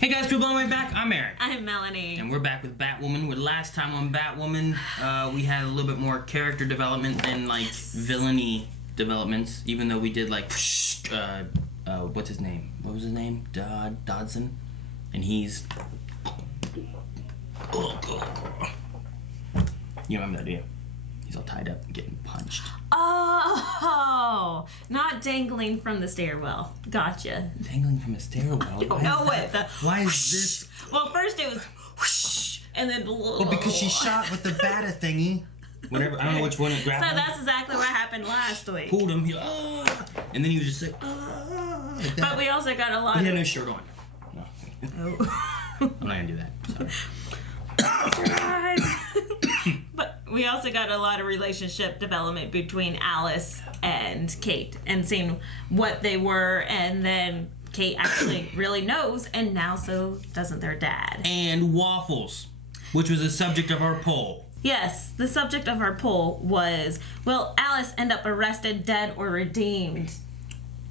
Hey guys, people on my way back. I'm Aaron. I'm Melanie. And we're back with Batwoman. With last time on Batwoman, we had a little bit more character development and villainy developments. Even though we did what's his name? What was his name? Dodson, and he's. You remember that, do you? He's all tied up and getting punched. Oh, not dangling from the stairwell. Gotcha. Dangling from a stairwell? I don't know what. Why is this? Well, first it was whoosh, and then. Well, because she shot with the batter thingy. Whatever, I don't know which one it grabbed. So that's exactly what happened last week. Pulled him, and then he was just like that. But we also got a lot. He had no shirt on. No. Oh. I'm not gonna do that. Sorry. But we also got a lot of relationship development between Alice and Kate, and seeing what they were, and then Kate actually really knows, and now so doesn't their dad. And waffles, which was the subject of our poll. Yes, the subject of our poll was, will Alice end up arrested, dead, or redeemed?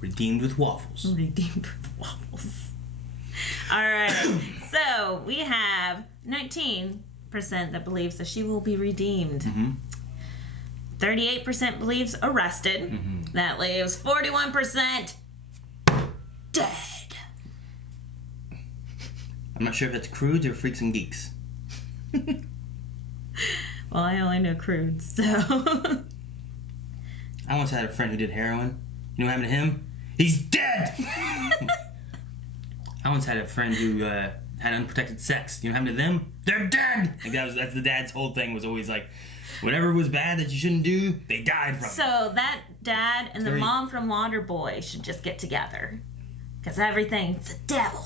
Redeemed with waffles. Redeemed with waffles. All right, so we have 19% that believes that she will be redeemed. 38% believes arrested. That leaves 41% dead. I'm not sure if that's crudes or freaks and geeks. Well, I only know crudes, so. I once had a friend who did heroin. You know what happened to him? He's dead! I once had a friend who had unprotected sex. You know what happened to them? They're dead! That's the dad's whole thing, was always like, whatever was bad that you shouldn't do, they died from it. So that dad and the mom from Waterboy should just get together. Because everything's the devil.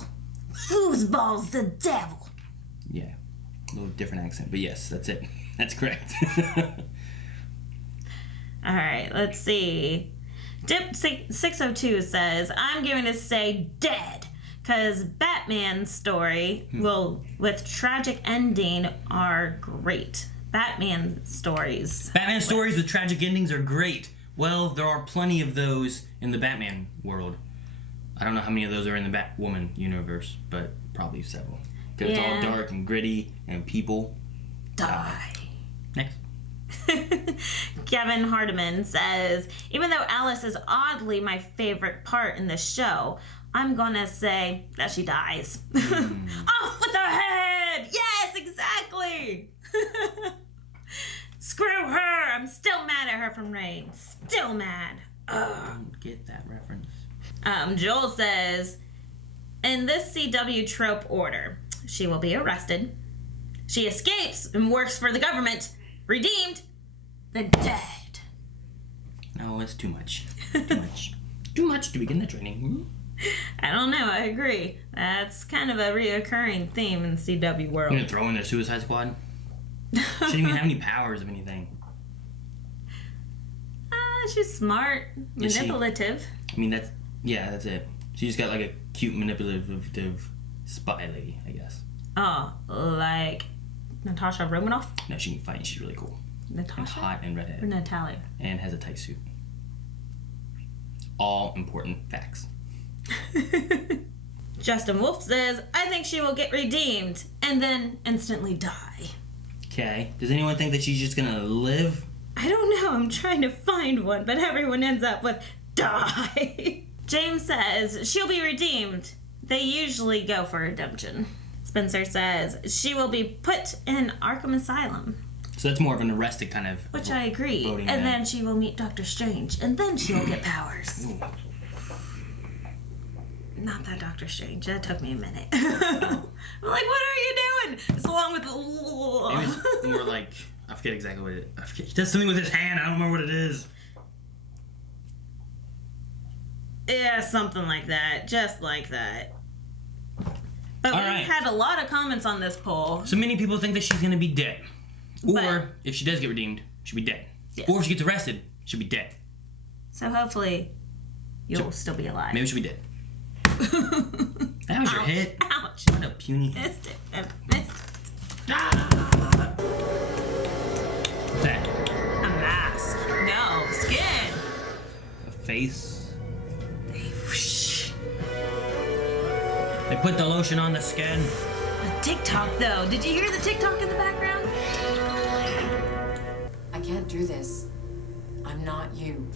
Foosball's the devil. Yeah, a little different accent, but yes, that's it. That's correct. All right, let's see. Dip 602 says, I'm going to say dead. Because Batman's story with tragic ending are great. Batman stories with tragic endings are great. Well, there are plenty of those in the Batman world. I don't know how many of those are in the Batwoman universe, but probably several. Because it's all dark and gritty and people die. Next. Kevin Hardiman says, even though Alice is oddly my favorite part in this show, I'm gonna say that she dies. Off with her head! Yes, exactly! Screw her! I'm still mad at her from Rain. Still mad. I don't get that reference. Joel says, in this CW trope order, she will be arrested, she escapes and works for the government, redeemed, then dead. No, that's too much. Too much. Too much to begin the training. I don't know, I agree. That's kind of a reoccurring theme in the CW world. You're gonna throw in their Suicide Squad? Shouldn't even have any powers of anything. She's smart, manipulative. I mean, that's it. She just got like a cute, manipulative spy lady, I guess. Oh, like Natasha Romanoff? No, she can fight and she's really cool. Natasha? And hot and redhead. Or Natalia? And has a tight suit. All important facts. Justin Wolf says, I think she will get redeemed and then instantly die. Okay. Does anyone think that she's just gonna live? I don't know. I'm trying to find one, but everyone ends up with die. James says, she'll be redeemed. They usually go for redemption. Spencer says, she will be put in Arkham Asylum. So that's more of an arrested kind of... Which I agree. And then she will meet Doctor Strange, and then she'll get powers. Ooh. Not that Doctor Strange. That took me a minute. I'm like, what are you doing? It's along with the... Maybe it's more like... I forget exactly what it is. He does something with his hand. I don't remember what it is. Yeah, something like that. Just like that. But we had a lot of comments on this poll. So many people think that she's going to be dead. Or, if she does get redeemed, she'll be dead. Yes. Or if she gets arrested, she'll be dead. So hopefully, you'll still be alive. Maybe she'll be dead. That was your hit. Ouch. What a puny hit. Missed it. I missed it. Ah! What's that? A mask. No, skin. A face. Whoosh. They put the lotion on the skin. The TikTok, though. Did you hear the TikTok in the background? I can't do this. I'm not you.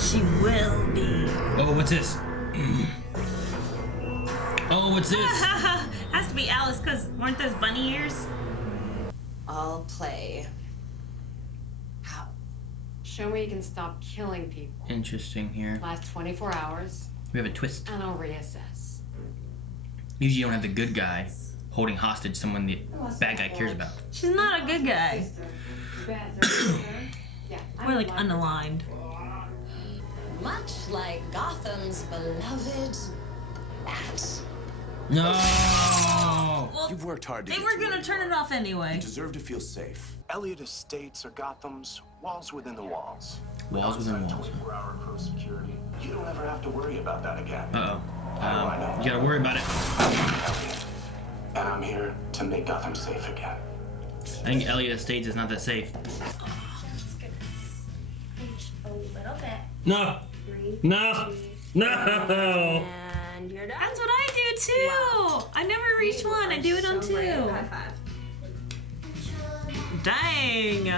She will be. Oh, what's this? Oh, what's this? Has to be Alice, because weren't those bunny ears? I'll play. How? Show me you can stop killing people. Interesting here. Last 24 hours, We have a twist. and I'll reassess. Usually you don't have the good guy holding hostage someone the bad guy cares about. She's not a good guy. We're like unaligned. Much like Gotham's beloved Bat. No! Well, You've worked hard to they get were to where gonna you turn are. it off anyway. You deserve to feel safe. Elliott Estates are Gotham's walls within the walls. Walls within walls. 24-hour close security. You don't ever have to worry about that again. Uh-oh. You gotta worry about it. I'm Elliott, and I'm here to make Gotham safe again. I think Elliott Estates is not that safe. A little bit. No! No! No! And you're done. That's what I do too. I never reach one. I do it on two. High five. Dang.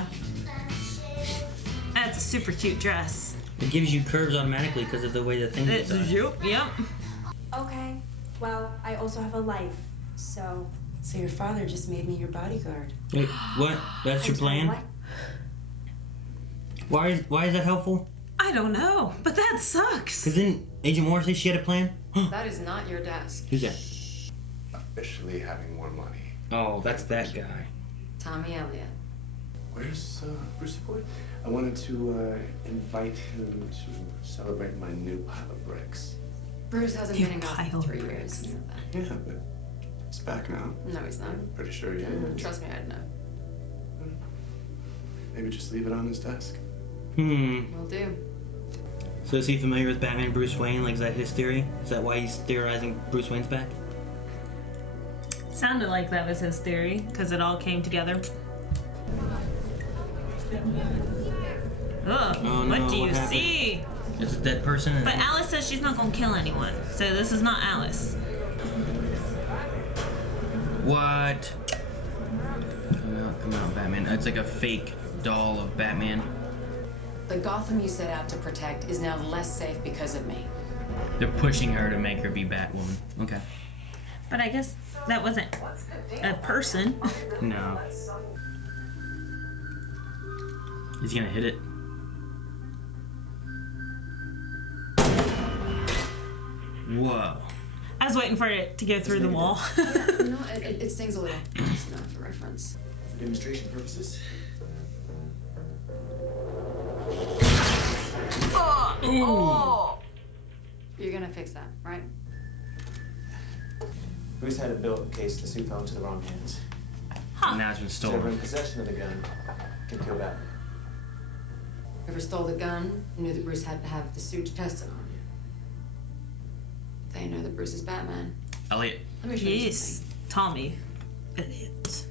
That's a super cute dress. It gives you curves automatically because of the way the thing is. Yep. Okay. Well, I also have a life, so. So your father just made me your bodyguard. Wait, what? That's your plan? Why is that helpful? I don't know, but that sucks. Because didn't Agent Moore say she had a plan? That is not your desk. Who's that? Officially having more money. Oh, that's that guy. Tommy Elliott. Where's Brucey Boy? I wanted to invite him to celebrate my new pile of bricks. Bruce hasn't You been in Gotham pile for of 3 bricks. years. You know that. Yeah, but it's back now. No, he's not. Pretty sure he is. Trust me, I'd know. Maybe just leave it on his desk. Will do. So is he familiar with Batman Bruce Wayne? Like, is that his theory? Is that why he's theorizing Bruce Wayne's back? Sounded like that was his theory, because it all came together. Ugh, Oh, no, what do you what happened? see? It's a dead person? But Alice says she's not gonna kill anyone, so this is not Alice. What? Come out, Batman. It's like a fake doll of Batman. The Gotham you set out to protect is now less safe because of me. They're pushing her to make her be Batwoman. Okay. But I guess that wasn't a person. No. He's gonna hit it. Whoa. I was waiting for it to go through the wall. No, it stings a little. Just not for reference. For demonstration purposes. Oh. You're gonna fix that, right? Bruce had it built in case the suit fell into the wrong hands. Now it's been So whoever in stolen. possession of the gun can kill Batman. Whoever stole the gun knew that Bruce had to have the suit tested on you. They know that Bruce is Batman. Elliot. Let me show you Yes, something. Tommy. Idiot.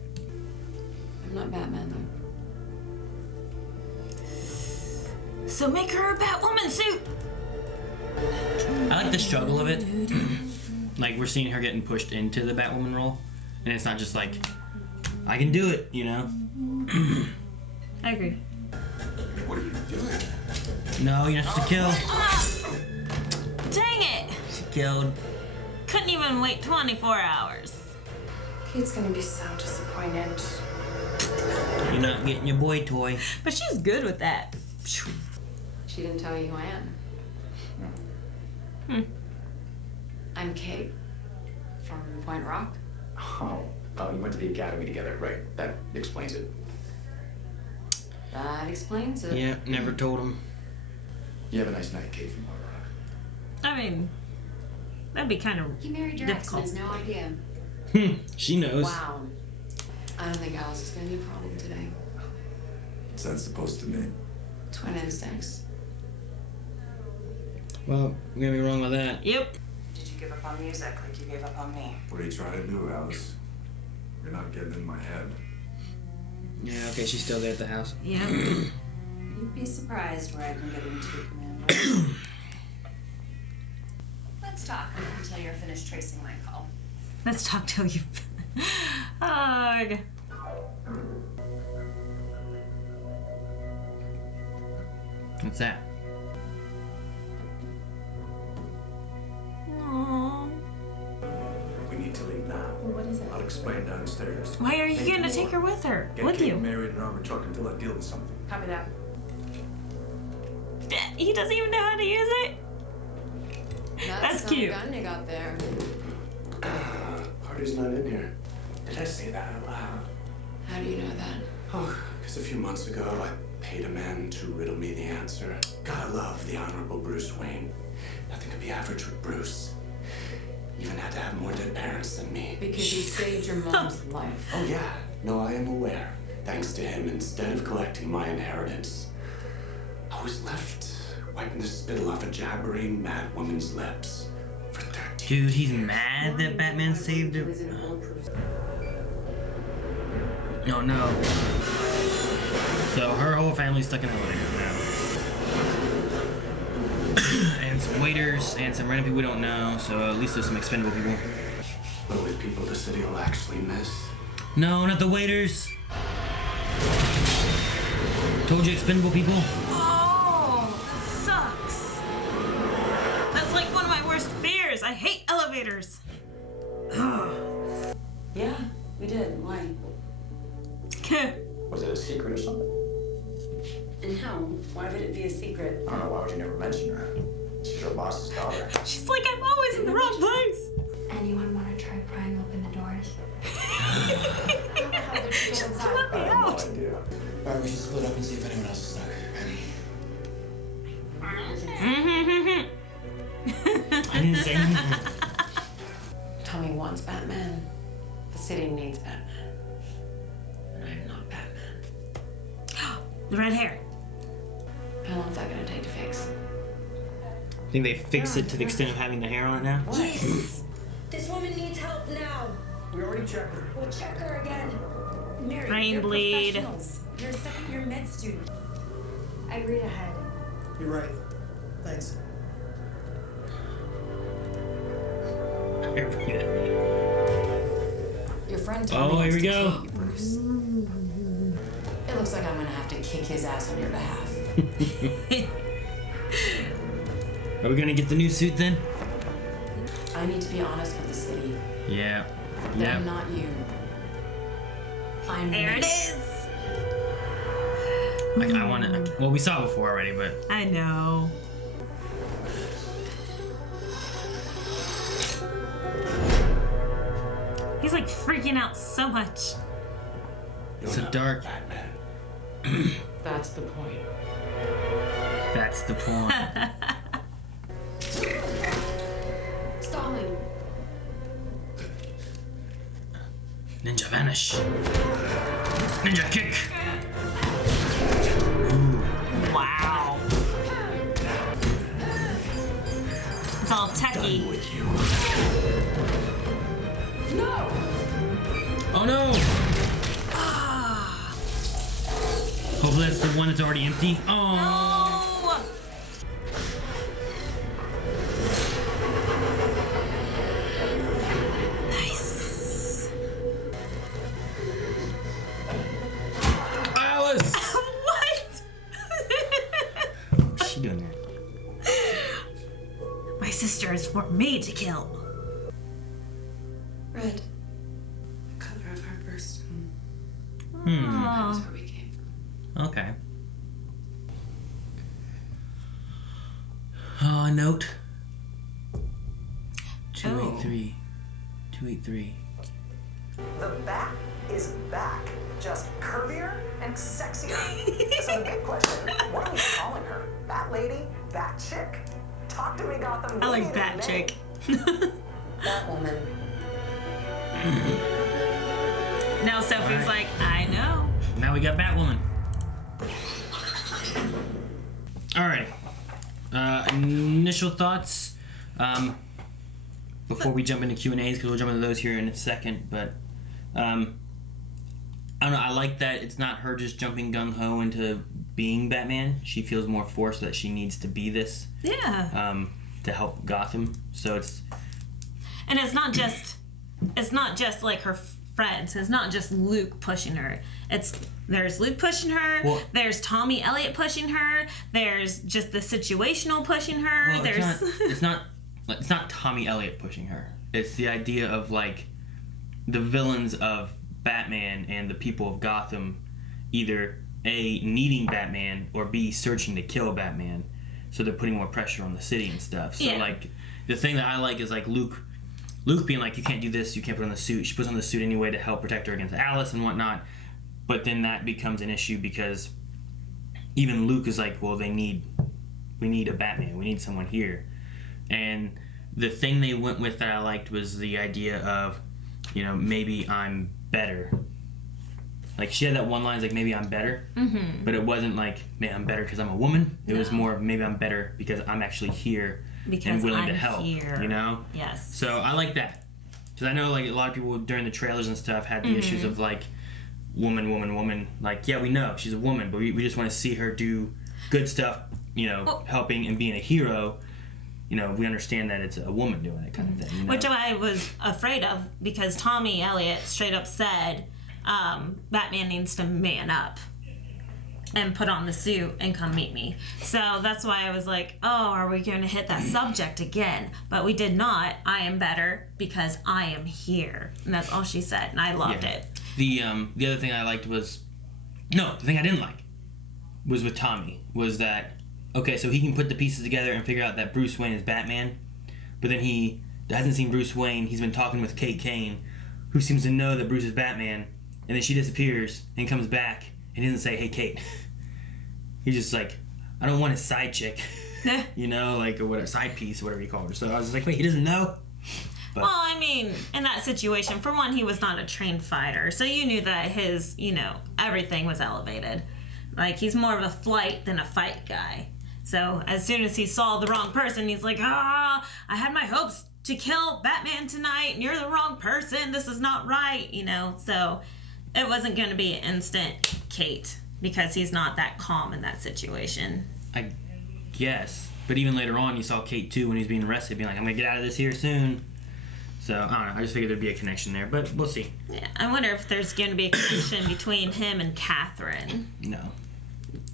I'm not Batman though. So make her a Batwoman suit. I like the struggle of it. Like, we're seeing her getting pushed into the Batwoman role. And it's not just like, I can do it, you know? I agree. What are you doing? No, you're not supposed to kill. Dang it! She killed. Couldn't even wait 24 hours. Kate's gonna be so disappointed. You're not getting your boy toy. But she's good with that. She didn't tell you who I am. I'm Kate from Point Rock. Oh, you went to the academy together, right? That explains it. That explains it. Yeah, never told him. You have a nice night, Kate from Point Rock. I mean, that'd be kind of He married your ex and difficult. has no idea. She knows. Wow. I don't think Alice is gonna be a problem today. What's that supposed to mean? Twin instincts. Well, you're gonna be wrong with that. Yep. Did you give up on music like you gave up on me? What are you trying to do, Alice? You're not getting in my head. Yeah, okay, she's still there at the house. Yeah. You'd be surprised where I can get into, Commander. Let's talk until you're finished tracing my call. Let's talk till you. Ugh. What's that? Aww. We need to leave now. What is it? I'll explain downstairs. Why are you gonna take her with her? Get With Kate you? and Mary in an armored truck until I deal with something. Copy that. He doesn't even know how to use it. That's some cute. gun you got there. Party's not in here. Did I say that out loud? How do you know that? Oh, because a few months ago I paid a man to riddle me the answer. Gotta love the Honorable Bruce Wayne. Nothing could be average with Bruce. Even had to have more dead parents than me. Because you saved your mom's life. Oh yeah, no, I am aware. Thanks to him, instead of collecting my inheritance, I was left wiping the spittle off a jabbering mad woman's lips for 13 Dude, he's years. mad that Batman saved him. Oh no. So her whole family's stuck in an elevator now. And some waiters and some random people we don't know, so at least there's some expendable people. But with people the city will actually miss. No, not the waiters! Told you expendable people? Oh, that sucks. That's like one of my worst fears. I hate elevators. Yeah, we did. Why? Was it a secret or something? And how? Why would it be a secret? I don't know, why would you never mention her? She's your boss's daughter. She's like, I'm always in the wrong place. Anyone want to try prying open the doors? Just let me I have out. no idea. Alright, we should split up and see if anyone else is stuck. I didn't say anything. Tommy wants Batman. The city needs Batman. And I'm not Batman. The red hair. How long is that gonna take to fix? Think they fix it to the extent of having the hair on it now? Yes. This woman needs help now. We already checked her. We'll check her again. Mary, Brain you're bleed. professionals. You're a second-year med student. I read ahead. You're right. Thanks. Your friend Oh, Tommy wants here we to go. kill you, Bruce. It looks like I'm gonna have to kick his ass on your behalf. Are we gonna get the new suit then? I need to be honest with the city. Yeah. That I'm not you. I'm There me. it is. Like, I wanna. Well, we saw it before already, but. I know. He's like freaking out so much. You're So not dark. Batman. That's the point. That's the point. Stalin. Ninja vanish. Ninja kick. Wow. It's all techie. Oh no! Hopefully that's the one that's already empty. Oh. No! Nice. Alice! What? What's she doing there? My sister is for me to kill. Red. The color of our first. That Oh. was where we came from. Okay. Oh, a note. 283. 283. The Bat is back, just curvier and sexier. So the big question, what are we calling her? Bat Lady? Bat Chick? Talk to me, Gotham. I We like need a Bat name. Chick. Batwoman. Now Sophie's Alright. like, I know. Now we got Batwoman. Alrighty. Initial thoughts. Before we jump into Q&As, because we'll jump into those here in a second, but I don't know, I like that it's not her just jumping gung-ho into being Batman. She feels more forced that she needs to be this. Yeah. to help Gotham. So And it's not just like her friends. It's not just Luke pushing her. There's Luke pushing her. Well, there's Tommy Elliott pushing her. There's just the situational pushing her. well, it's not Tommy Elliott pushing her. It's the idea of like the villains of Batman and the people of Gotham either A, needing Batman, or B, searching to kill Batman. So they're putting more pressure on the city and stuff. So like the thing that I like is like Luke being like, you can't do this, you can't put on the suit. She puts on the suit anyway to help protect her against Alice and whatnot. But then that becomes an issue because even Luke is like, well, we need a Batman. We need someone here. And the thing they went with that I liked was the idea of, you know, maybe I'm better. Like, she had that one line, it's like, maybe I'm better. Mm-hmm. But it wasn't like, man, I'm better because I'm a woman. It was more, maybe I'm better because I'm actually here and willing to help. Here. You know? Yes. So I like that. Because I know, like, a lot of people during the trailers and stuff had the issues of, like, woman. Like, yeah, we know she's a woman, but we just want to see her do good stuff, you know, helping and being a hero. You know, we understand that it's a woman doing it kind of thing. You know? Which I was afraid of because Tommy Elliott straight up said Batman needs to man up and put on the suit and come meet me. So that's why I was like, oh, are we going to hit that subject again? But we did not. I am better because I am here. And that's all she said, and I loved it. The other thing I liked was... No, the thing I didn't like was with Tommy, was that... Okay, so he can put the pieces together and figure out that Bruce Wayne is Batman, but then he hasn't seen Bruce Wayne. He's been talking with Kate Kane, who seems to know that Bruce is Batman, and then she disappears and comes back and he doesn't say, hey, Kate. He's just like, I don't want a side chick, you know, like, or what, a side piece, whatever you call her. So I was just like, wait, he doesn't know? But, well, I mean, in that situation, for one, he was not a trained fighter, so you knew that his, you know, everything was elevated. Like, he's more of a flight than a fight guy. So as soon as he saw the wrong person, he's like, I had my hopes to kill Batman tonight, and you're the wrong person. This is not right, you know. So it wasn't going to be an instant Kate because he's not that calm in that situation. I guess. But even later on, you saw Kate, too, when he was being arrested, being like, I'm going to get out of this here soon. So, I don't know. I just figured there'd be a connection there, but we'll see. Yeah, I wonder if there's going to be a connection between him and Catherine. No.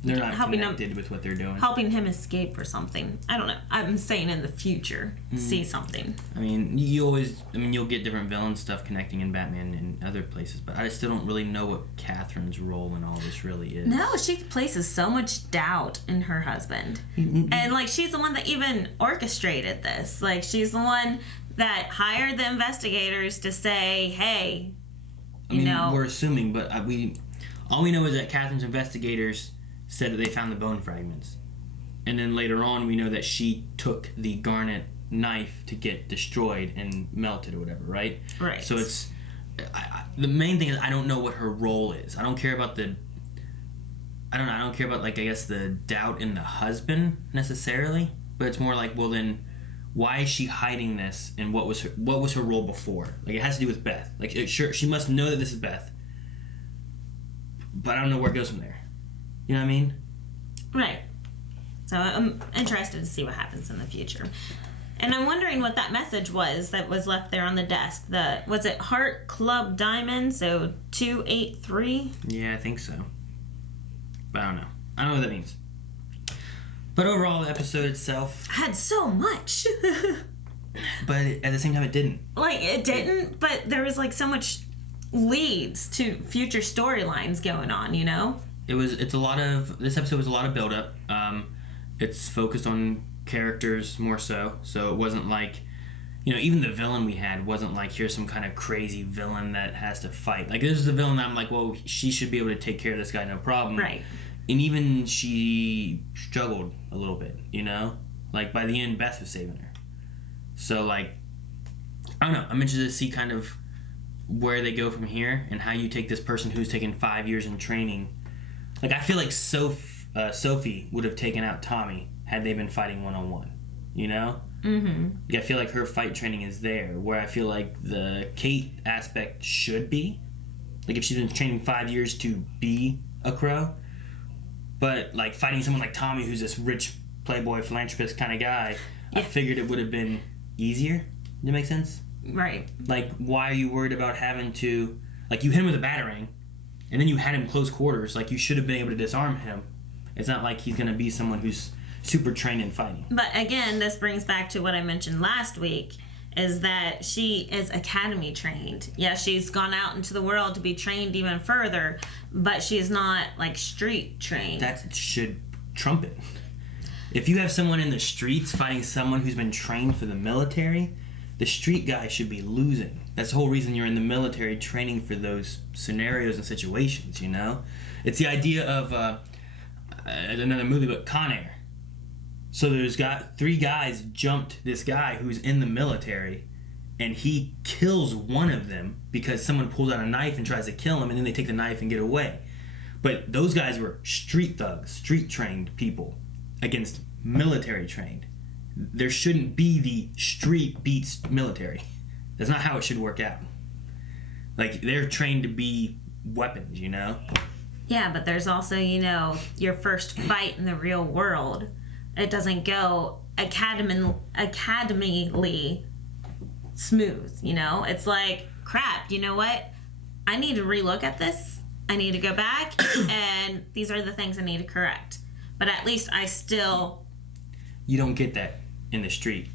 They're not connected with what they're doing. Helping him escape or something. I don't know. I'm saying in the future, see something. I mean, you'll get different villain stuff connecting in Batman and other places, but I still don't really know what Catherine's role in all this really is. No, she places so much doubt in her husband. And, like, she's the one that even orchestrated this. Like, she's the one that hired the investigators to say, hey, you know. We're assuming, but all we know is that Catherine's investigators said that they found the bone fragments. And then later on, we know that she took the garnet knife to get destroyed and melted or whatever, right? Right. So it's... the main thing is I don't know what her role is. I don't care about like, I guess, the doubt in the husband necessarily. But it's more like, well, then, why is she hiding this? And what was her role before? Like, it has to do with Beth. Like, sure, she must know that this is Beth. But I don't know where it goes from there. You know what I mean? Right. So I'm interested to see what happens in the future. And I'm wondering what that message was that was left there on the desk. Was it Heart Club Diamond? So 283? Yeah, I think so. But I don't know. I don't know what that means. But overall, the episode itself had so much. But at the same time, it didn't. Like, it didn't, but there was, like, so much leads to future storylines going on, you know? This episode was a lot of build-up. It's focused on characters more so it wasn't like, you know, even the villain we had wasn't like, here's some kind of crazy villain that has to fight. Like, this is the villain that I'm like, well, she should be able to take care of this guy, no problem. Right. And even she struggled a little bit, you know? Like, by the end, Beth was saving her. So, like, I don't know. I'm interested to see kind of where they go from here and how you take this person who's taken 5 years in training. Like, I feel like Sophie would have taken out Tommy had they been fighting one-on-one, you know? Mm-hmm. Like, I feel like her fight training is there, where I feel like the Kate aspect should be. Like, if she's been training 5 years to be a Crow, but, like, fighting someone like Tommy, who's this rich playboy philanthropist kind of guy, I figured it would have been easier. Does that make sense? Right. Like, why are you worried about having to... Like, you hit him with a batarang, and then you had him close quarters. Like, you should have been able to disarm him. It's not like he's going to be someone who's super trained in fighting. But again, this brings back to what I mentioned last week, is that she is academy trained. Yeah, she's gone out into the world to be trained even further, but she's not, like, street trained. That should trump it. If you have someone in the streets fighting someone who's been trained for the military, the street guy should be losing. That's the whole reason you're in the military, training for those scenarios and situations, you know? It's the idea of another movie, but Con Air. So there's three guys jumped this guy who's in the military, and he kills one of them because someone pulls out a knife and tries to kill him, and then they take the knife and get away. But those guys were street thugs, street trained people against military trained. There shouldn't be the street beats military. That's not how it should work out. Like, they're trained to be weapons, you know? Yeah, but there's also, you know, your first fight in the real world. It doesn't go academically smooth, you know? It's like, crap, you know what? I need to relook at this. I need to go back, and these are the things I need to correct. But at least I still... You don't get that in the street.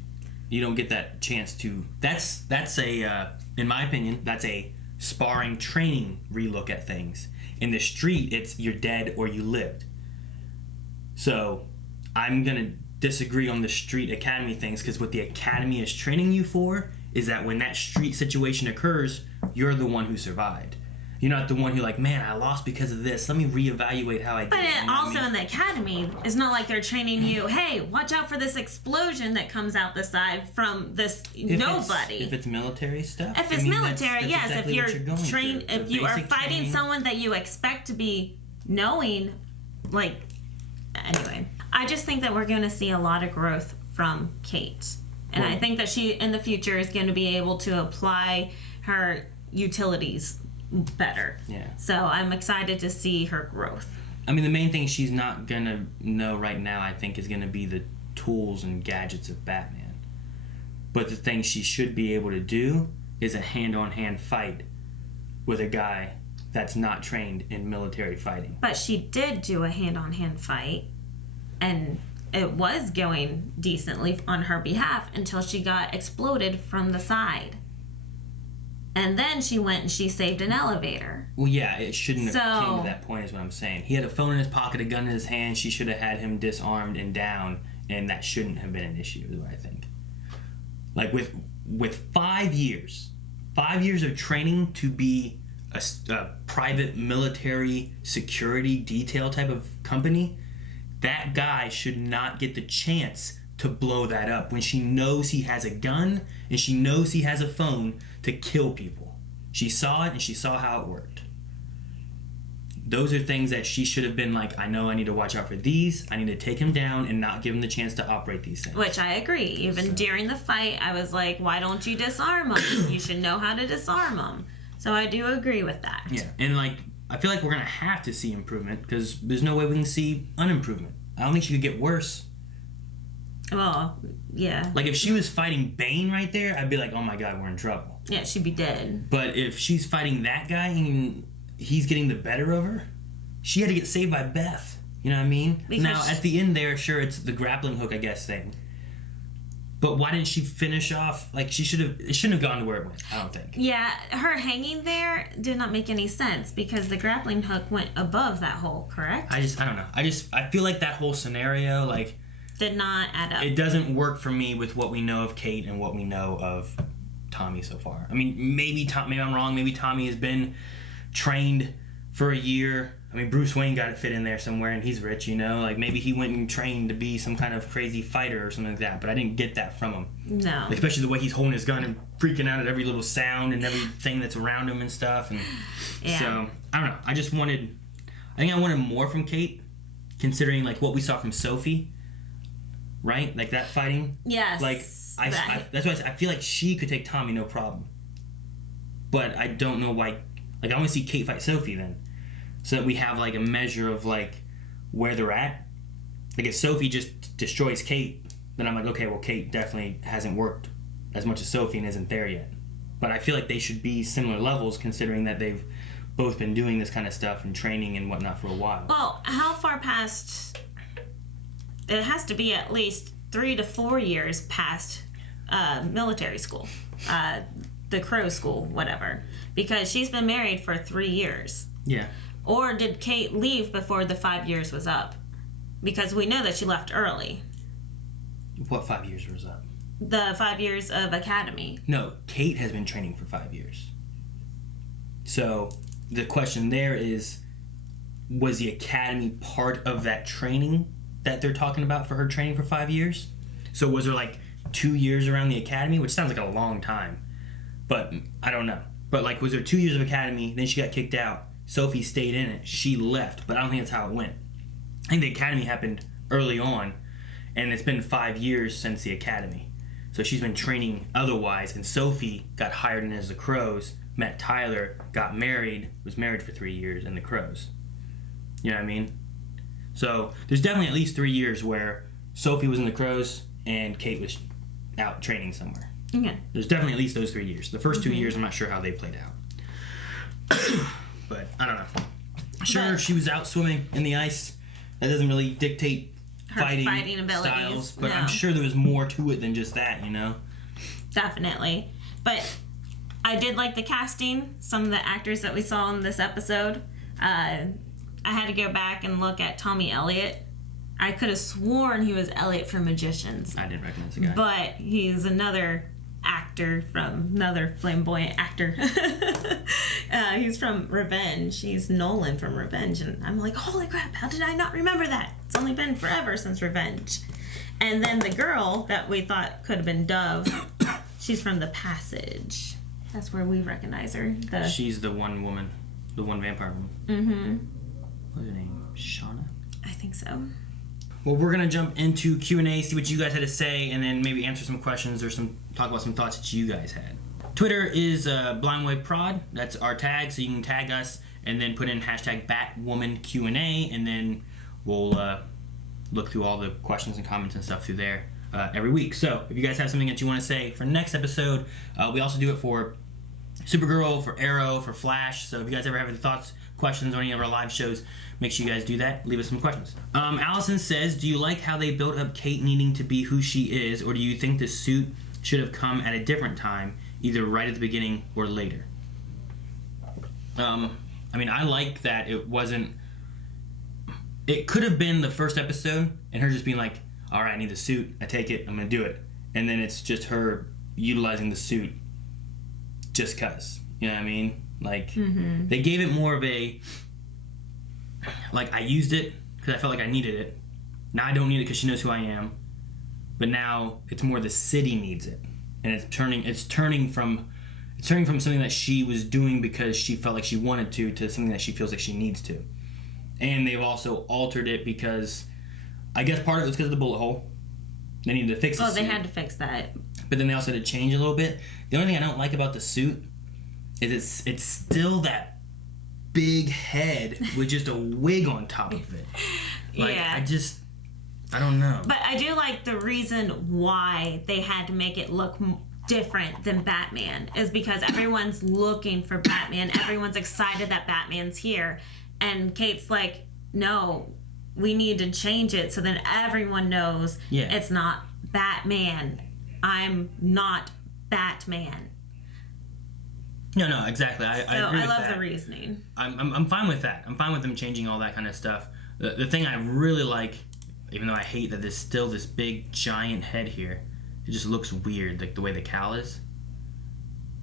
You don't get that chance to... That's a, in my opinion, that's a sparring training relook at things. In the street, it's you're dead or you lived. So I'm going to disagree on the street academy things, because what the academy is training you for is that when that street situation occurs, you're the one who survived. You're not the one who, like, man, I lost because of this. Let me reevaluate how I did. But you know also what I mean? in the academy, it's not like they're training you, hey, watch out for this explosion that comes out the side from this nobody. If it's military stuff. If it's military, that's yes. exactly If what you're going trained, through. if The you are basic fighting training. someone that you expect to be knowing, like, anyway. I just think that we're going to see a lot of growth from Kate. And I think that she, in the future, is going to be able to apply her utilities better. Yeah. So I'm excited to see her growth. I mean, the main thing she's not gonna know right now, I think, is gonna be the tools and gadgets of Batman. But the thing she should be able to do is a hand-on-hand fight with a guy that's not trained in military fighting. But she did do a hand-on-hand fight, and it was going decently on her behalf until she got exploded from the side. And then she went and she saved an elevator. Well, yeah, it shouldn't have came So- to that point, is what I'm saying. He had a phone in his pocket, a gun in his hand. She should have had him disarmed and down, and that shouldn't have been an issue, is what I think. Like, with 5 years of training to be a private military security detail type of company, that guy should not get the chance to blow that up when she knows he has a gun and she knows he has a phone to kill people. She saw it and she saw how it worked. Those are things that she should have been like, I know I need to watch out for these. I need to take him down and not give him the chance to operate these things. Which I agree. Even during the fight, I was like, why don't you disarm him? You should know how to disarm him. So I do agree with that. Yeah, and like, I feel like we're going to have to see improvement because there's no way we can see unimprovement. I don't think she could get worse. Well, yeah. Like, if she was fighting Bane right there, I'd be like, oh my god, we're in trouble. Yeah, she'd be dead. But if she's fighting that guy and he's getting the better of her, she had to get saved by Beth. You know what I mean? Because now, at the end there, sure, it's the grappling hook, I guess, thing. But why didn't she finish off? Like, it shouldn't have gone to where it went, I don't think. Yeah, her hanging there did not make any sense because the grappling hook went above that hole, correct? I don't know. I feel like that whole scenario, like, Did not add up. it doesn't work for me with what we know of Kate and what we know of Tommy so far. I mean, maybe I'm wrong. Maybe Tommy has been trained for a year. I mean, Bruce Wayne got to fit in there somewhere, and he's rich, you know? Like, maybe he went and trained to be some kind of crazy fighter or something like that, but I didn't get that from him. No. Like, especially the way he's holding his gun and freaking out at every little sound and everything that's around him and stuff. And Yeah. so, I don't know. I think I wanted more from Kate, considering, like, what we saw from Sophie, right? Like, that fighting. Yes. Like, that's why I feel like she could take Tommy no problem. But I don't know why. Like, I want to see Kate fight Sophie then, so that we have, like, a measure of, like, where they're at. Like, if Sophie just destroys Kate, then I'm like, okay, well, Kate definitely hasn't worked as much as Sophie and isn't there yet. But I feel like they should be similar levels, considering that they've both been doing this kind of stuff and training and whatnot for a while. Well, how far past? It has to be at least 3 to 4 years past military school, the Crow School, whatever, because she's been married for 3 years. Yeah. Or did Kate leave before the 5 years was up? Because we know that she left early. What 5 years was up? The 5 years of academy. No, Kate has been training for 5 years. So the question there is, was the academy part of that training that they're talking about for her training for 5 years? So was there like 2 years around the academy, which sounds like a long time, but I don't know. But like, was there 2 years of academy, then she got kicked out, Sophie stayed in it, she left, but I don't think that's how it went. I think the academy happened early on, and it's been 5 years since the academy. So she's been training otherwise, and Sophie got hired in as the Crows, met Tyler, got married, was married for 3 years in the Crows. You know what I mean? So there's definitely at least 3 years where Sophie was in the Crows and Kate was out training somewhere. Okay. There's definitely at least those 3 years. The first 2 years, I'm not sure how they played out. But I don't know. Sure, she was out swimming in the ice. That doesn't really dictate Her fighting abilities, styles, but no. I'm sure there was more to it than just that, you know? Definitely. But I did like the casting. Some of the actors that we saw in this episode. I had to go back and look at Tommy Elliott. I could have sworn he was Elliot from Magicians. I didn't recognize the guy. But he's another actor from another flamboyant actor. He's from Revenge. He's Nolan from Revenge. And I'm like, holy crap, how did I not remember that? It's only been forever since Revenge. And then the girl that we thought could have been Dove, she's from The Passage. That's where we recognize her. She's the one woman, the one vampire woman. Mm-hmm. What's her name? Shauna? I think so. Well, we're going to jump into Q&A, see what you guys had to say, and then maybe answer some questions or talk about some thoughts that you guys had. Twitter is BlindWayProd. That's our tag, so you can tag us and then put in hashtag BatwomanQ&A, and then we'll look through all the questions and comments and stuff through there every week. So if you guys have something that you want to say for next episode, we also do it for Supergirl, for Arrow, for Flash. So if you guys ever have any thoughts, questions on any of our live shows, make sure you guys do that. Leave us some questions. Allison says, do you like how they built up Kate needing to be who she is, or do you think the suit should have come at a different time, either right at the beginning or later? I mean, I like that it wasn't... It could have been the first episode and her just being like, all right, I need the suit, I take it, I'm gonna do it. And then it's just her utilizing the suit just cause. You know what I mean? Like, they gave it more of a... Like, I used it because I felt like I needed it. Now I don't need it because she knows who I am. But now it's more the city needs it. And it's turning from something that she was doing because she felt like she wanted to something that she feels like she needs to. And they've also altered it because I guess part of it was because of the bullet hole. They needed to fix the suit. They had to fix that. But then they also had to change a little bit. The only thing I don't like about the suit is it's still that big head with just a wig on top of it. Like, yeah. I don't know. But I do like the reason why they had to make it look different than Batman is because everyone's looking for Batman. Everyone's excited that Batman's here. And Kate's like, no, we need to change it so then everyone knows it's not Batman. I'm not Batman. No, exactly. I agree with love that. the reasoning. I'm fine with that. I'm fine with them changing all that kind of stuff. The thing I really like, even though I hate that there's still this big giant head here, it just looks weird, like the way the cowl is.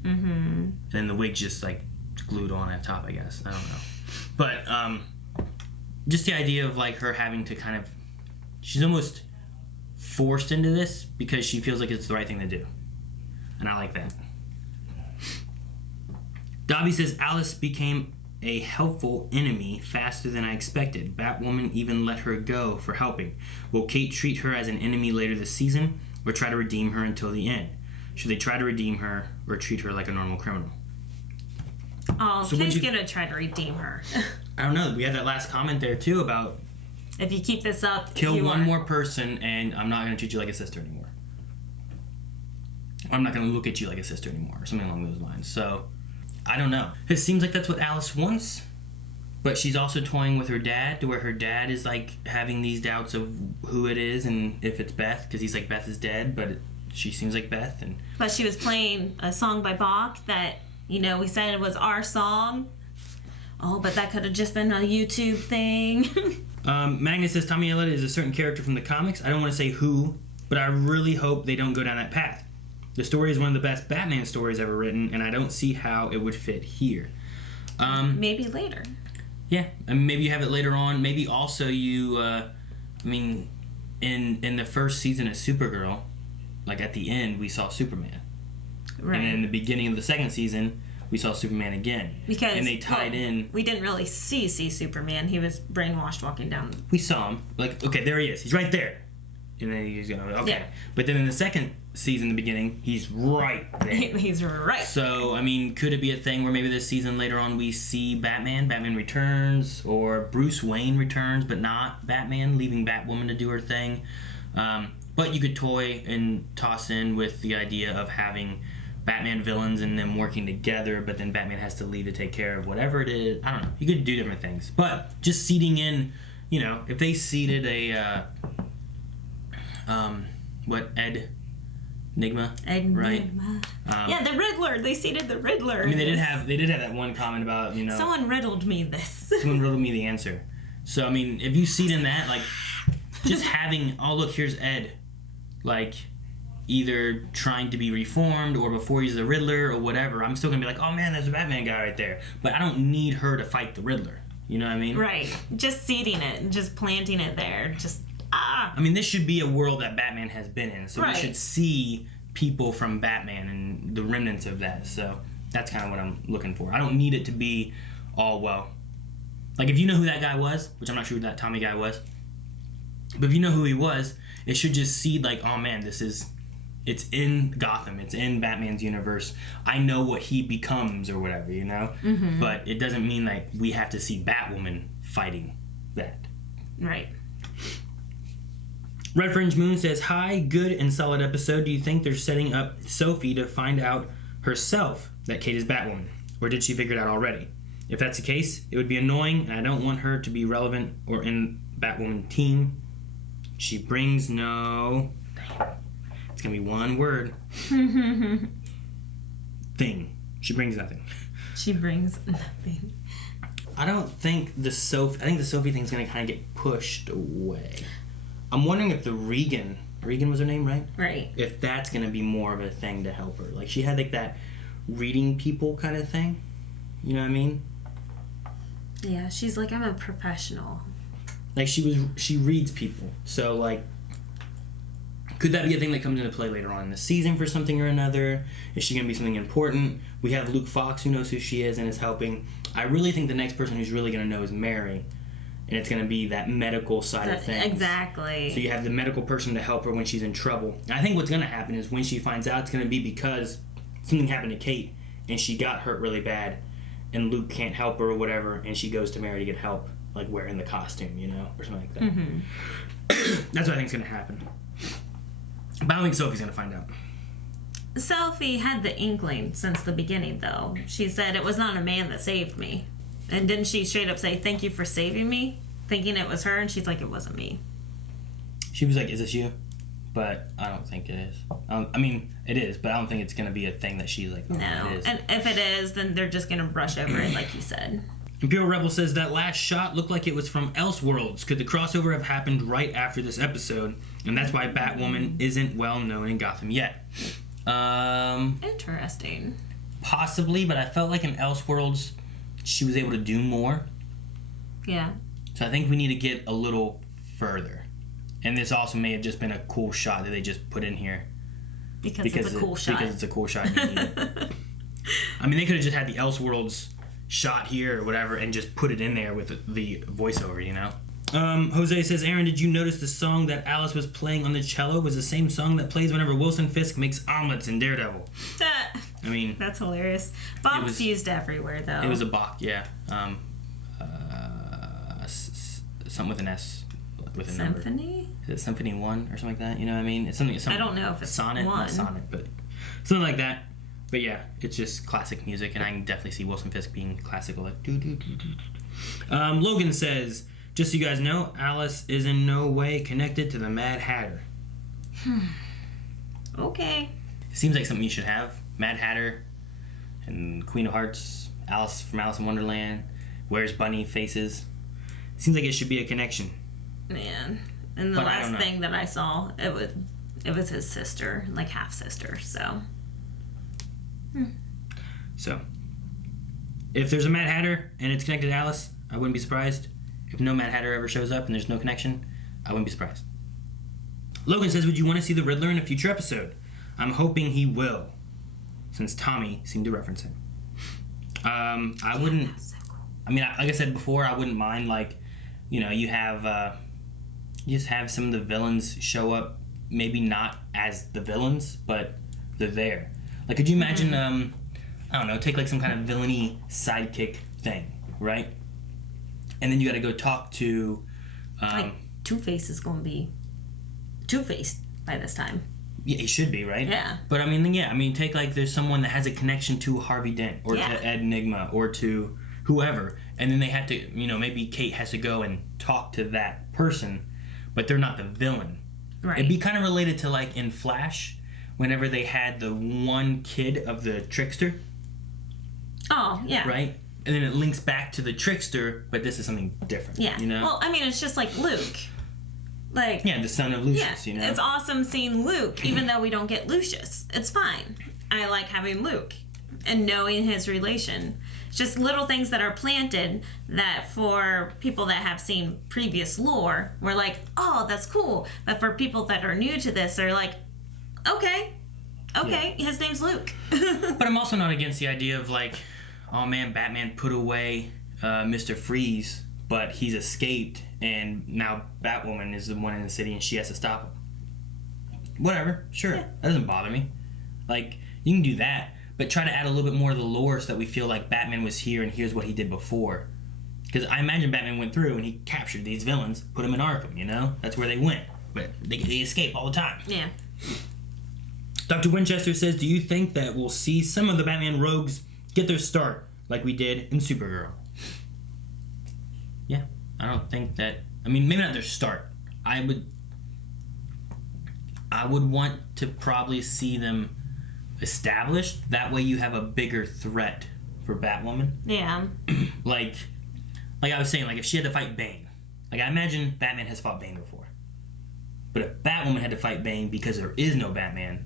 Mm-hmm. And then the wig's just like glued on at top, I guess. I don't know. But just the idea of like her having to kind of, she's almost forced into this because she feels like it's the right thing to do. And I like that. Dobby says, Alice became a helpful enemy faster than I expected. Batwoman even let her go for helping. Will Kate treat her as an enemy later this season or try to redeem her until the end? Should they try to redeem her or treat her like a normal criminal? Oh, so Kate's gonna try to redeem her. I don't know. We had that last comment there too about If you keep this up, kill one more person, and I'm not going to treat you like a sister anymore. I'm not going to look at you like a sister anymore, or something along those lines. So, I don't know. It seems like that's what Alice wants, but she's also toying with her dad, to where her dad is, like, having these doubts of who it is and if it's Beth, because he's like, Beth is dead, but she seems like Beth. But she was playing a song by Bach that, you know, we said it was our song. Oh, but that could have just been a YouTube thing. Magnus says Tommy Elliott is a certain character from the comics. I don't want to say who, but I really hope they don't go down that path. The story is one of the best Batman stories ever written, and I don't see how it would fit here. Maybe later. Yeah, and maybe you have it later on. Maybe also you, in the first season of Supergirl, like at the end, we saw Superman. Right. And in the beginning of the second season, we saw Superman again. Because they tied in. We didn't really see Superman. He was brainwashed walking down. We saw him. Like, okay, there he is. He's right there. And then he's going, okay. Yeah. But then in the second season, the beginning, he's right there. He's right. So, could it be a thing where maybe this season later on we see Batman returns, or Bruce Wayne returns, but not Batman, leaving Batwoman to do her thing? But you could toy and toss in with the idea of having Batman villains and them working together, but then Batman has to leave to take care of whatever it is. I don't know. You could do different things. But just seeding in, if they seeded a, Ed Nigma? Right? Yeah, the Riddler. They seeded the Riddler. They did have that one comment about, Someone riddled me this. Someone riddled me the answer. So, if you seed in that, like, just having, oh, look, here's Ed. Like, either trying to be reformed or before he's the Riddler or whatever, I'm still going to be like, oh man, there's a Batman guy right there. But I don't need her to fight the Riddler. You know what I mean? Right. Just seeding it and just planting it there. Just, this should be a world that Batman has been in. So we should see people from Batman and the remnants of that. So that's kind of what I'm looking for. I don't need it to be all, well, like if you know who that guy was, which I'm not sure who that Tommy guy was, but if you know who he was, it should just seed like, oh man, it's in Gotham. It's in Batman's universe. I know what he becomes or whatever, Mm-hmm. But it doesn't mean like we have to see Batwoman fighting that. Right. Red Fringe Moon says, hi, good and solid episode. Do you think they're setting up Sophie to find out herself that Kate is Batwoman? Or did she figure it out already? If that's the case, it would be annoying, and I don't want her to be relevant or in Batwoman team. She brings no... It's going to be one word. Thing. She brings nothing. She brings nothing. I think the Sophie thing's going to kind of get pushed away. I'm wondering if the Regan was her name, right? Right. If that's going to be more of a thing to help her. Like, she had, like, that reading people kind of thing. You know what I mean? Yeah, she's like, I'm a professional. Like, she reads people. So, like, could that be a thing that comes into play later on in the season for something or another? Is she going to be something important? We have Luke Fox, who knows who she is and is helping. I really think the next person who's really going to know is Mary. And it's going to be that medical side of things. Exactly. So you have the medical person to help her when she's in trouble. And I think what's going to happen is when she finds out, it's going to be because something happened to Kate and she got hurt really bad and Luke can't help her or whatever, and she goes to Mary to get help, like wearing the costume, or something like that. Mm-hmm. That's what I think is going to happen. But I don't think Sophie's going to find out. Sophie had the inkling since the beginning, though. She said, it was not a man that saved me. And didn't she straight up say, thank you for saving me? Thinking it was her, and she's like, it wasn't me. She was like, is this you? But I don't think it is. It is, but I don't think it's going to be a thing that she's like, oh, no. it is. And if it is, then they're just going to brush over it, like you said. Imperial Rebel says, that last shot looked like it was from Elseworlds. Could the crossover have happened right after this episode? And that's why Batwoman isn't well known in Gotham yet. Interesting. Possibly, but I felt like in Elseworlds, she was able to do more. Yeah. So I think we need to get a little further. And this also may have just been a cool shot that they just put in here. Because it's a cool shot. Because it's a cool shot. You need it. They could have just had the Elseworlds shot here or whatever and just put it in there with the voiceover, Jose says, Aaron, did you notice the song that Alice was playing on the cello was the same song that plays whenever Wilson Fisk makes omelets in Daredevil? That's hilarious. Bach's used everywhere, though. It was a Bach, yeah. Something with an S. with a number. Symphony? Is it Symphony 1 or something like that? You know what I mean? It's something. I don't know if it's Sonnet, 1. not Sonnet, but something like that. But yeah, it's just classic music, and I can definitely see Wilson Fisk being classical, like do do do do. Logan says, just so you guys know, Alice is in no way connected to the Mad Hatter. Okay. It seems like something you should have. Mad Hatter and Queen of Hearts, Alice from Alice in Wonderland, wears bunny faces. Seems like it should be a connection. Man. And the But I don't last know. thing that I saw, it was his sister, like half sister, so. So, if there's a Mad Hatter and it's connected to Alice, I wouldn't be surprised. If no Mad Hatter ever shows up and there's no connection, I wouldn't be surprised. Logan says, would you want to see the Riddler in a future episode? I'm hoping he will, since Tommy seemed to reference him. I wouldn't. I mean, like I said before, I wouldn't mind, like, you know, you just have some of the villains show up, maybe not as the villains, but they're there. Like, could you imagine, I don't know, take like some kind of villainy sidekick thing, right? And then you gotta go talk to... like, Two-Face is going to be Two-Faced by this time. Yeah, he should be, right? Yeah. But I mean, take like there's someone that has a connection to Harvey Dent or to Ed Enigma or to whoever, and then they have to, you know, maybe Kate has to go and talk to that person, but they're not the villain. Right. It'd be kind of related to like in Flash, whenever they had the one kid of the trickster. Oh, yeah. Right? And then it links back to the trickster, but this is something different. Yeah. You know? Well, I mean, it's just like Luke. Like, yeah, the son of Lucius, you know? It's awesome seeing Luke, even though we don't get Lucius. It's fine. I like having Luke and knowing his relation. It's just little things that are planted that for people that have seen previous lore, we're like, oh, that's cool. But for people that are new to this, they're like, okay, his name's Luke. But I'm also not against the idea of like, oh man, Batman put away Mr. Freeze, but he's escaped, and now Batwoman is the one in the city, and she has to stop him. Whatever, sure, that doesn't bother me. Like, you can do that, but try to add a little bit more to the lore so that we feel like Batman was here, and here's what he did before. Because I imagine Batman went through and he captured these villains, put them in Arkham, you know? That's where they went. But they escape all the time. Yeah. Dr. Winchester says, do you think that we'll see some of the Batman rogues get their start like we did in Supergirl? Yeah, I don't think that... I mean, maybe not their start. I would want to probably see them established. That way you have a bigger threat for Batwoman. Yeah. Like I was saying, like if she had to fight Bane. Like I imagine Batman has fought Bane before. But if Batwoman had to fight Bane because there is no Batman,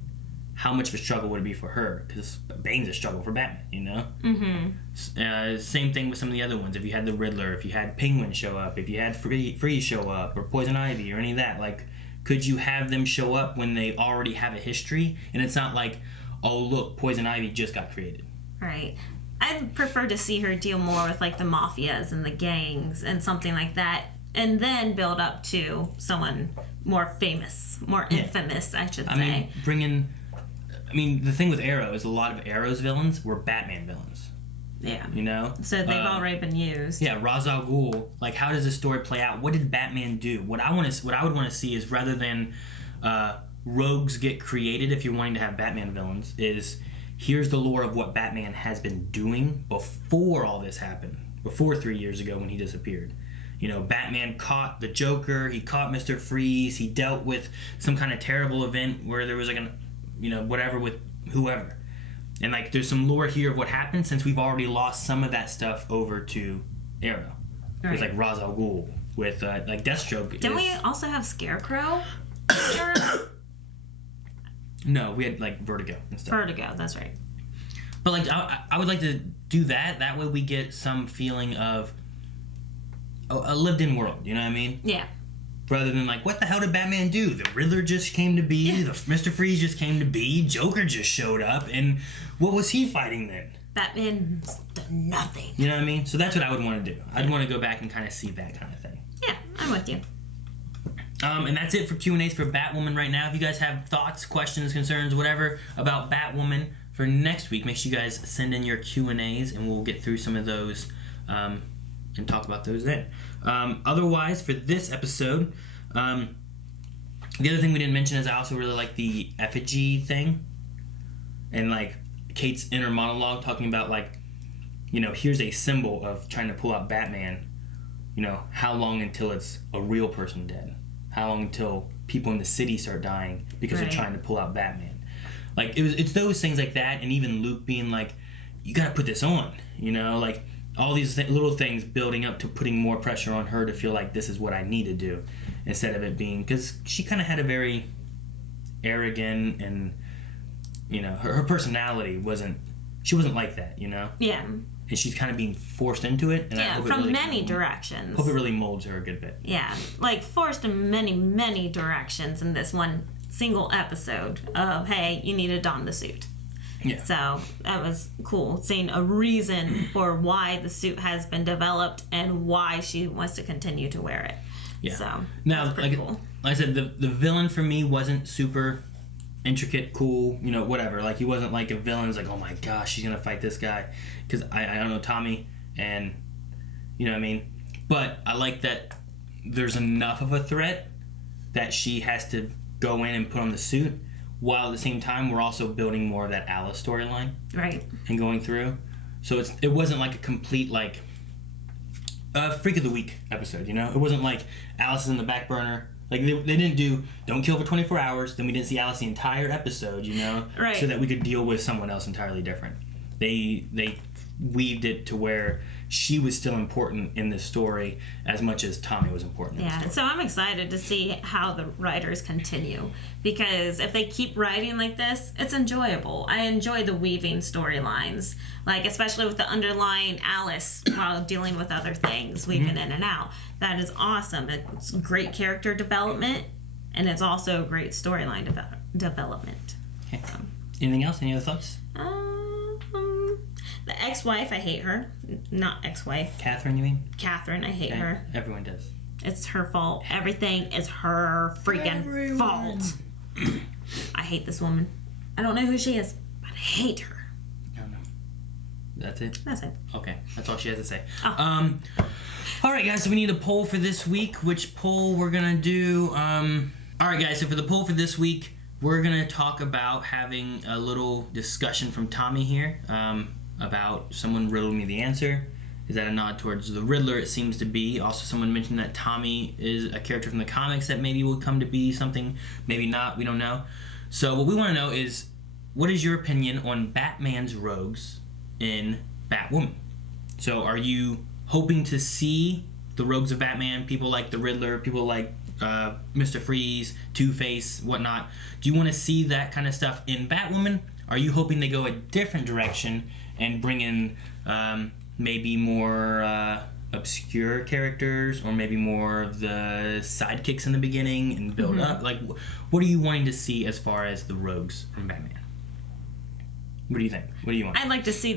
how much of a struggle would it be for her? Because Bane's a struggle for Batman, you know? Mm-hmm. Same thing with some of the other ones. If you had the Riddler, if you had Penguin show up, if you had Freeze show up, or Poison Ivy, or any of that, like, could you have them show up when they already have a history? And it's not like, oh, look, Poison Ivy just got created. Right. I'd prefer to see her deal more with, like, the mafias and the gangs and something like that, and then build up to someone more famous, more infamous, I should say. I mean, the thing with Arrow is a lot of Arrow's villains were Batman villains. Yeah. You know? So they've already been used. Yeah, Ra's al Ghul. Like, how does the story play out? What did Batman do? What I would want to see is, rather than rogues get created if you're wanting to have Batman villains, is here's the lore of what Batman has been doing before all this happened. Before 3 years ago when he disappeared. You know, Batman caught the Joker, he caught Mr. Freeze, he dealt with some kind of terrible event where there was like whatever with whoever. And like there's some lore here of what happened since we've already lost some of that stuff over to Arrow. Right. With like Ra's al Ghul, with like Deathstroke. Didn't we also have Scarecrow? No, we had like Vertigo and stuff. Vertigo, that's right. But like I would like to do that. That way we get some feeling of a lived-in world. You know what I mean? Yeah. Rather than like, what the hell did Batman do? The Riddler just came to be. The Mr. Freeze just came to be. Joker just showed up, and what was he fighting then? Batman's done nothing. You know what I mean? So that's what I would want to do. I'd want to go back and kind of see that kind of thing. Yeah, I'm with you. And that's it for Q&As for Batwoman right now. If you guys have thoughts, questions, concerns, whatever about Batwoman for next week, make sure you guys send in your Q&As, and we'll get through some of those and talk about those then. Otherwise, for this episode, The other thing we didn't mention is I also really like the effigy thing. And, like, Kate's inner monologue talking about, like, you know, here's a symbol of trying to pull out Batman. You know, how long until it's a real person dead? How long until people in the city start dying because they're trying to pull out Batman? Like, it's those things like that, and even Luke being like, you gotta put this on, you know? Like, all these little things building up to putting more pressure on her to feel like this is what I need to do, instead of it being, because she kind of had a very arrogant and, you know, her personality wasn't like that, you know? Yeah. And she's kind of being forced into it. And I hope from it really many directions. Hope it really molds her a good bit. Yeah, like forced in many, many directions in this one single episode of, hey, you need to don the suit. Yeah. So that was cool, seeing a reason for why the suit has been developed and why she wants to continue to wear it. Yeah. So now, pretty cool. Like I said, the villain for me wasn't super intricate, cool, you know, whatever. Like, he wasn't like a villain who's like, oh my gosh, she's gonna fight this guy. Because I don't know Tommy, and you know what I mean? But I like that there's enough of a threat that she has to go in and put on the suit, while at the same time we're also building more of that Alice storyline. Right. And going through. So it wasn't like a complete, like, Freak of the Week episode, you know? It wasn't like Alice is in the back burner. Like, they didn't do, don't kill for 24 hours, then we didn't see Alice the entire episode, you know? Right. So that we could deal with someone else entirely different. They weaved it to where she was still important in this story as much as Tommy was important in the story. So I'm excited to see how the writers continue, because if they keep writing like this, it's enjoyable. I enjoy the weaving storylines, like especially with the underlying Alice while dealing with other things, weaving in and out. That is awesome. It's great character development, and it's also great storyline development. Okay. So. Anything else? Any other thoughts? The ex-wife, I hate her. Not ex-wife. Catherine, you mean? Catherine, I hate her. Everyone does. It's her fault. Everything is her freaking fault. I hate this woman. I don't know who she is, but I hate her. I don't know. That's it? That's it. Okay. That's all she has to say. Oh. All right, guys. So we need a poll for this week. Which poll we're going to do? All right, guys. So for the poll for this week, we're going to talk about having a little discussion from Tommy here. About someone riddled me the answer. Is that a nod towards the Riddler? It seems to be. Also, someone mentioned that Tommy is a character from the comics that maybe will come to be something, maybe not, we don't know. So what we want to know is, what is your opinion on Batman's rogues in Batwoman? So are you hoping to see the rogues of Batman, people like the Riddler, people like Mr. Freeze, Two-Face, whatnot? Do you want to see that kind of stuff in Batwoman? Are you hoping they go a different direction and bring in maybe more obscure characters, or maybe more of the sidekicks in the beginning and build up? Like, what are you wanting to see as far as the rogues from Batman? What do you think? What do you want? I'd like to see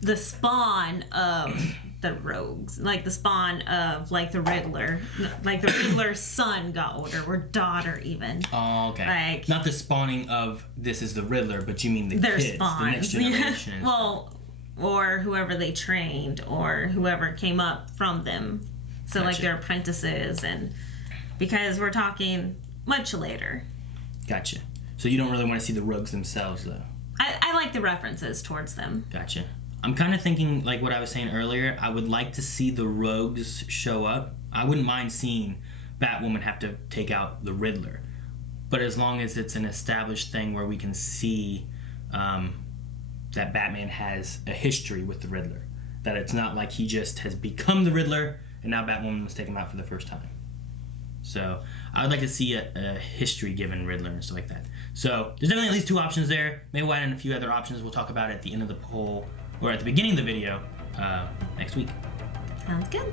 the spawn of the rogues, like the spawn of like the Riddler, like the Riddler's son got older, or daughter even. Oh, okay. Like, not the spawning of this is the Riddler, but you mean their kids, spawns. The next generation. Well, or whoever they trained, or whoever came up from them. So like their apprentices, and because we're talking much later. Gotcha. So you don't really want to see the rogues themselves, though. I like the references towards them. Gotcha. I'm kind of thinking, like what I was saying earlier, I would like to see the rogues show up. I wouldn't mind seeing Batwoman have to take out the Riddler. But as long as it's an established thing where we can see that Batman has a history with the Riddler. That it's not like he just has become the Riddler and now Batwoman must take him out for the first time. So I would like to see a history given Riddler and stuff like that. So there's definitely at least two options there. Maybe we'll add in a few other options we'll talk about at the end of the poll, or at the beginning of the video next week. Sounds good.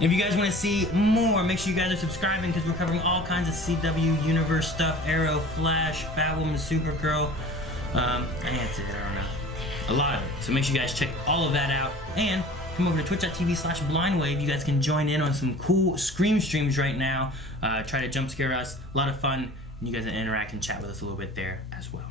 If you guys want to see more, make sure you guys are subscribing, because we're covering all kinds of CW universe stuff. Arrow, Flash, Batwoman, Supergirl. That's it, I don't know. A lot of it. So make sure you guys check all of that out. And come over to twitch.tv/blindwave. You guys can join in on some cool Scream streams right now. Try to jump scare us. A lot of fun. And you guys can interact and chat with us a little bit there as well.